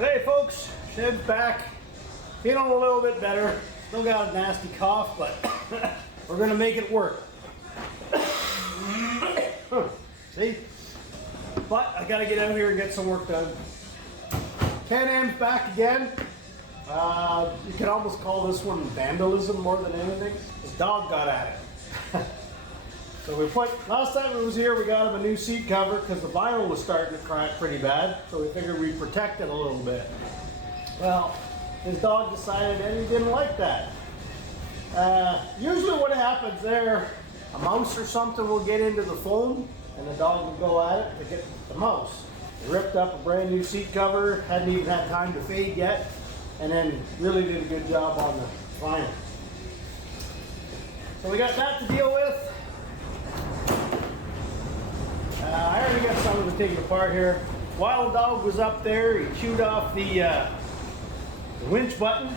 Hey folks, Shed's back. Feeling a little bit better. Still got a nasty cough, but we're gonna make it work. See? But I gotta get out here and get some work done. CanAm's back again. You can almost call this one vandalism more than anything. His dog got at it. So last time it was here, we got him a new seat cover because the vinyl was starting to crack pretty bad. So we figured we'd protect it a little bit. Well, his dog decided that he didn't like that. Usually what happens there, a mouse or something will get into the foam and the dog will go at it to get the mouse. He ripped up a brand new seat cover, hadn't even had time to fade yet, and then really did a good job on the vinyl. So we got that to deal with. I already got some of it taken apart here. While the dog was up there, he chewed off the winch button.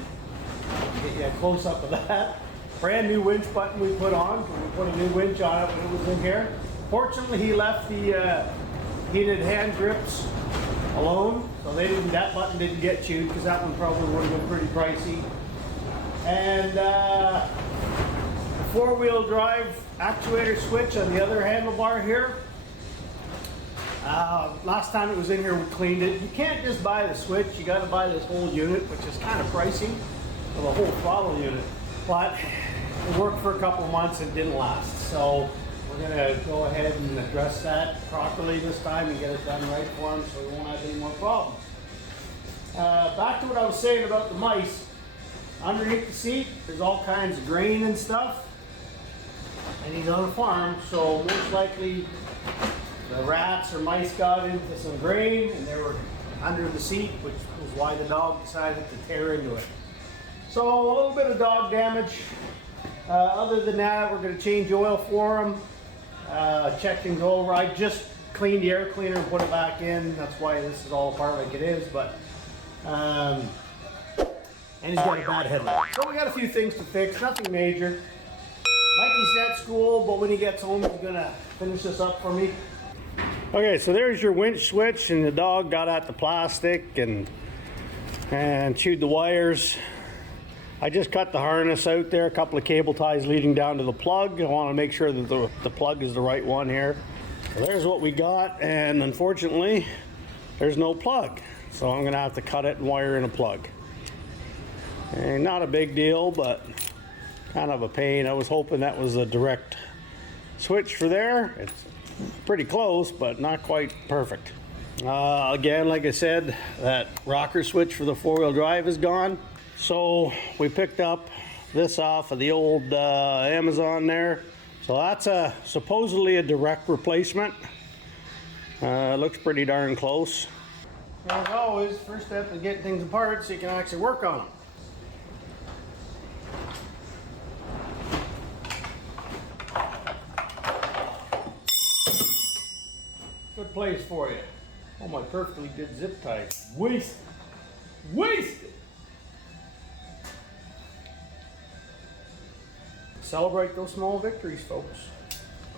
Get you a close up of that. Brand new winch button we put on. We put a new winch on it when it was in here. Fortunately, he left the heated hand grips alone, so that button didn't get chewed because that one probably would have been pretty pricey. And the four-wheel drive actuator switch on the other handlebar here. Last time it was in here, we cleaned it. You can't just buy the switch, you got to buy this whole unit, which is kind of pricey for the whole throttle unit. But it worked for a couple months and didn't last. So we're going to go ahead and address that properly this time and get it done right for him so we won't have any more problems. Back to what I was saying about the mice. Underneath the seat, there's all kinds of grain and stuff. And he's on a farm, so most likely the rats or mice got into some grain and they were under the seat, which was why the dog decided to tear into it. So a little bit of dog damage. Other than that, we're going to change oil for him. Check things over. I just cleaned the air cleaner and put it back in. That's why this is all apart like it is. But and he's got a bad headlight. So we got a few things to fix. Nothing major. Mikey's at school, but when he gets home, he's going to finish this up for me. Okay, so there's your winch switch, and the dog got at the plastic and chewed the wires. I just cut the harness out there, a couple of cable ties leading down to the plug. I want to make sure that the plug is the right one here. So there's what we got, and unfortunately, there's no plug. So I'm going to have to cut it and wire in a plug. And not a big deal, but kind of a pain. I was hoping that was a direct switch for there. It's pretty close, but not quite perfect. Again, like I said, that rocker switch for the four-wheel drive is gone. So we picked up this off of the old Amazon there. So that's supposedly a direct replacement. Looks pretty darn close. As always, first step is getting things apart so you can actually work on them. Good place for you. Oh, my perfectly good zip ties. Wasted. Wasted! Celebrate those small victories, folks.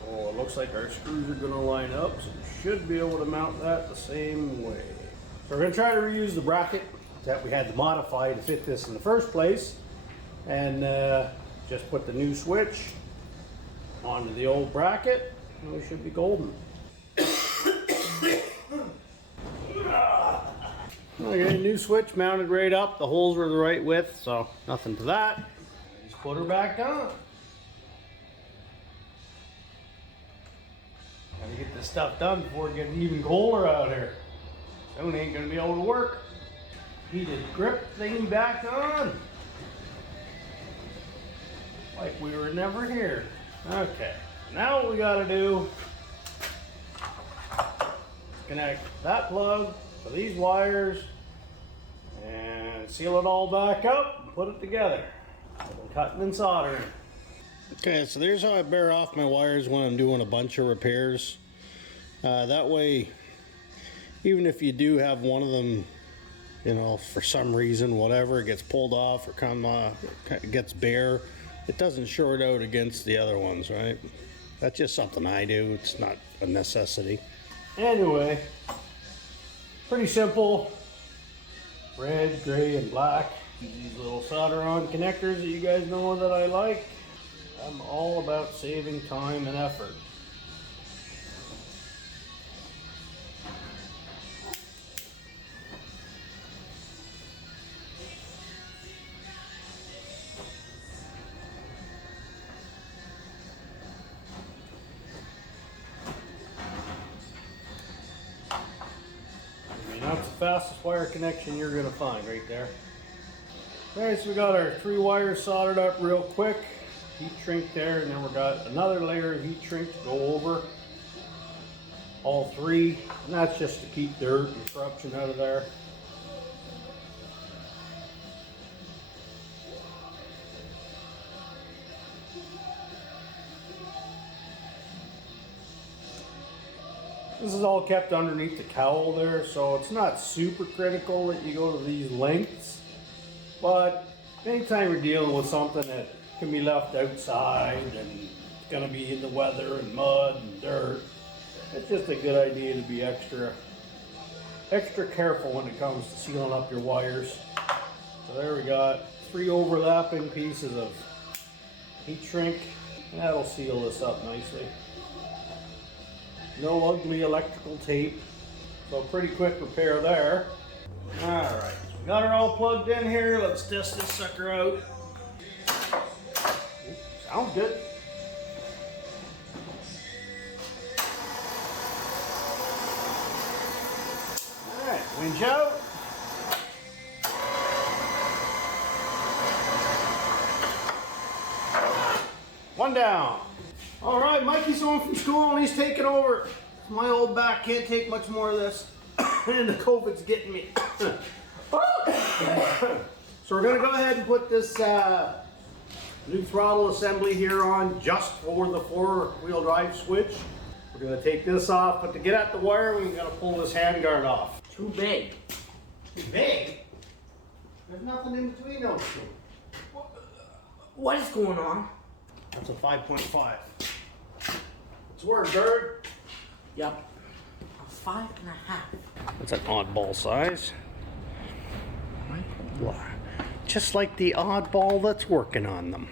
Oh, it looks like our screws are going to line up, so we should be able to mount that the same way. So we're going to try to reuse the bracket that we had to modify to fit this in the first place, and just put the new switch onto the old bracket, and we should be golden. Okay, new switch mounted right up. The holes were the right width, so nothing to that. Just put her back on. Gotta get this stuff done before it gets even colder out here. Soon ain't gonna be able to work. Heated grip thingy back on. Like we were never here. Okay, now what we gotta do, connect that plug to these wires and seal it all back up and put it together. Cutting and soldering. Okay, so there's how I bear off my wires when I'm doing a bunch of repairs. That way, even if you do have one of them, you know, for some reason, whatever, it gets pulled off or it gets bare, it doesn't short out against the other ones, right? That's just something I do. It's not a necessity. Anyway, pretty simple. red, gray, and black. These little solder on connectors that you guys know that I like. I'm all about saving time and effort. That's the fastest wire connection you're going to find right there. Alright, so we got our 3 wires soldered up real quick. Heat shrink there, and then we got another layer of heat shrink to go over all 3. And that's just to keep dirt and corruption out of there. This is all kept underneath the cowl there, so it's not super critical that you go to these lengths. But anytime you're dealing with something that can be left outside and it's going to be in the weather and mud and dirt, it's just a good idea to be extra careful when it comes to sealing up your wires. So there we got 3 overlapping pieces of heat shrink, and that'll seal this up nicely. No ugly electrical tape, so pretty quick repair there. Alright, so we got her all plugged in here. Let's test this sucker out. Sounds good. Alright, winch out. One down. All right, Mikey's home from school and he's taking over. My old back can't take much more of this, and the COVID's getting me. So we're gonna go ahead and put this new throttle assembly here on just for the 4-wheel drive switch. We're gonna take this off, but to get at the wire, we gotta pull this handguard off. Too big. Too big? There's nothing in between those two. What is going on? That's a 5.5. It's word, bird. Yep. A 5.5. That's an oddball size. Just like the oddball that's working on them.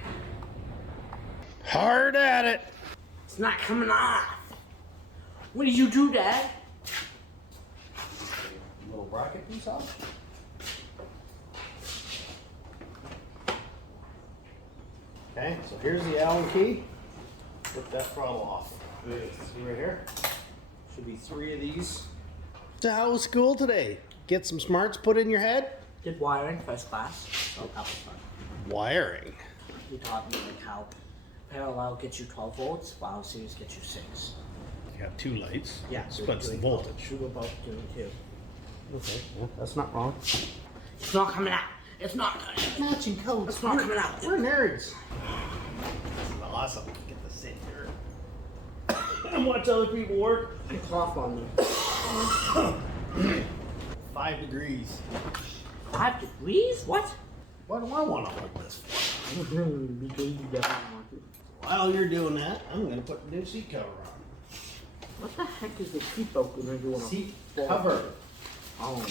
Hard at it. It's not coming off. What did you do, Dad? Little bracket piece off. Okay, so here's the Allen key. Flip that throttle off. See right here? Should be 3 of these. So how was school today? Get some smarts put in your head? Did wiring first class. Oh, that was fun. Wiring. He taught me like how parallel gets you 12 volts, while series gets you 6. You have 2 lights. Yeah, splits the voltage. We were both doing 2. Okay, well, that's not wrong. It's not coming out. It's not coming out. Matching codes. It's not coming out. We're nerds. This is awesome. Get to sit here and watch other people work. And cough on me. 5 degrees. 5 degrees? What? Why do I want to hold this for? Because you definitely want to. While you're doing that, I'm going to put the new seat cover on. What the heck is the seatbelt going to do on a Seat cover. Oh,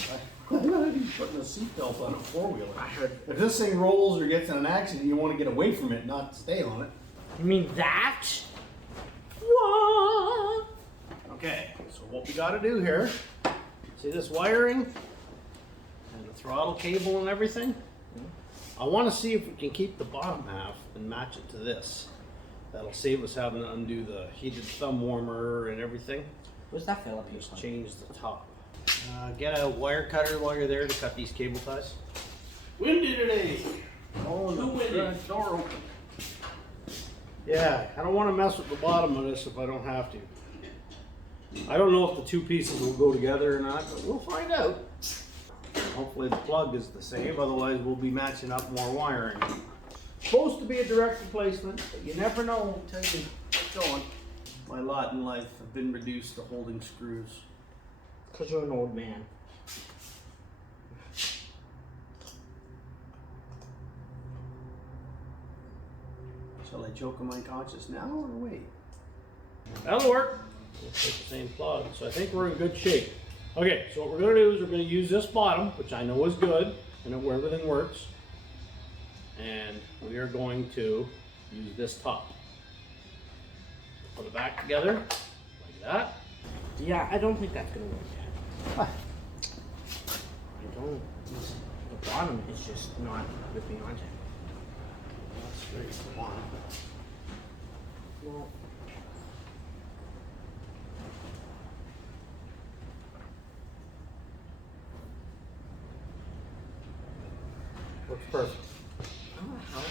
I'm not even putting a seatbelt on a 4-wheeler. I heard. If this thing rolls or gets in an accident, you want to get away from it, not stay on it. You mean that? What? Okay, so what we got to do here, see this wiring and the throttle cable and everything? I want to see if we can keep the bottom half and match it to this. That'll save us having to undo the heated thumb warmer and everything. What's that Philip? Just change the top. Get a wire cutter while you're there to cut these cable ties. Windy today. Oh, Too windy. Door open. Yeah, I don't want to mess with the bottom of this if I don't have to. I don't know if the 2 pieces will go together or not, but we'll find out. Hopefully the plug is the same, otherwise we'll be matching up more wiring. Supposed to be a direct replacement, but you never know until you get going. My lot in life have been reduced to holding screws. Because you're an old man. Shall I choke on my conscience now or wait? That'll work. We'll take the same plug, so I think we're in good shape. Okay, so what we're gonna do is we're gonna use this bottom, which I know is good, and where everything works. And we are going to use this top. Put it back together, like that. Yeah, I don't think that's gonna work yet. Ah, I don't. The bottom is just not ripping onto it. that's straight as the bottom. Well, Works perfect. I don't know how.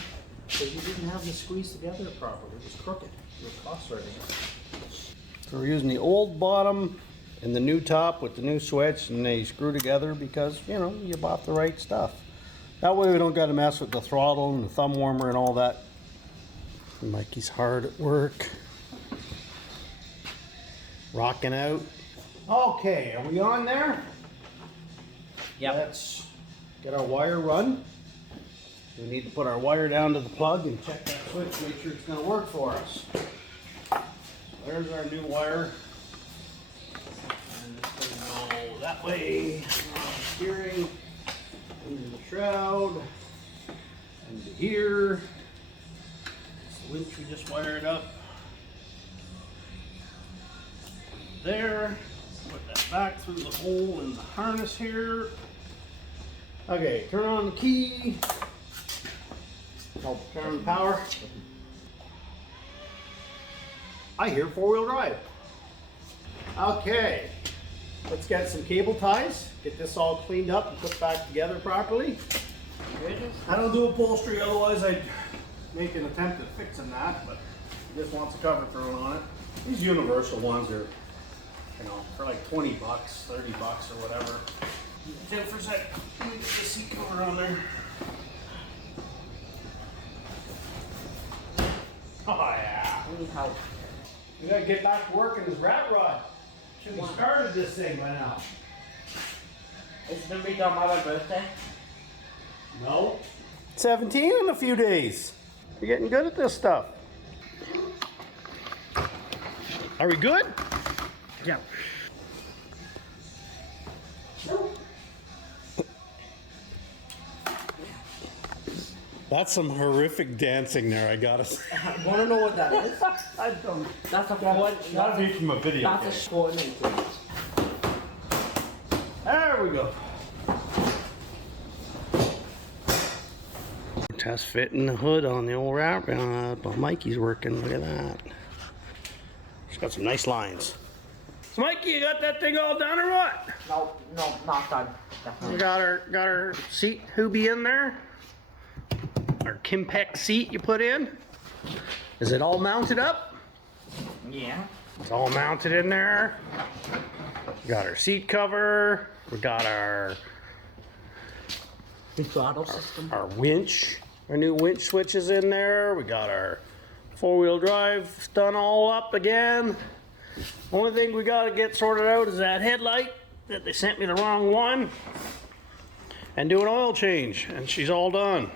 So you didn't have this squeezed together properly. It was crooked. Your cost right So we're using the old bottom and the new top with the new switch, and they screw together because, you know, you bought the right stuff. That way we don't got to mess with the throttle and the thumb warmer and all that. Mikey's hard at work. Rocking out. Okay, are we on there? Yep. Let's get our wire run. We need to put our wire down to the plug and check that switch, make sure it's going to work for us. So there's our new wire. And it's going to go that way, steering, into the shroud, into here. It's the winch we just wired up. There. Put that back through the hole in the harness here. Okay, turn on the key. Turn the power. I hear four-wheel drive. Okay, let's get some cable ties. Get this all cleaned up and put back together properly. I don't do upholstery, otherwise I'd make an attempt at fixing that, but he just wants a cover thrown on it. These universal ones are, you know, for like 20 bucks, 30 bucks or whatever. Tim, for a sec, let me get the seat cover on there. Oh yeah. I need help. We gotta get back to work in this rat rod. Should have started this thing by now. Is it gonna be done by my birthday? No. 17 in a few days. You're getting good at this stuff. Are we good? Yeah. That's some horrific dancing there, I gotta say. Wanna know what that is? I don't. That's a foot. That'd be from a video. That's a game. sporting influence. There we go. Test fitting the hood on the old rat rod, but Mikey's working. Look at that. It's got some nice lines. So Mikey, you got that thing all done or what? No, not done. We Definitely. got our seat hoobie in there. Our Kimpex seat you put in. Is it all mounted up? Yeah. It's all mounted in there. We got our seat cover. We got our The throttle system. winch. Our new winch switches in there. We got our four-wheel drive done all up again. Only thing we got to get sorted out is that headlight that they sent me the wrong one. And do an oil change, and she's all done.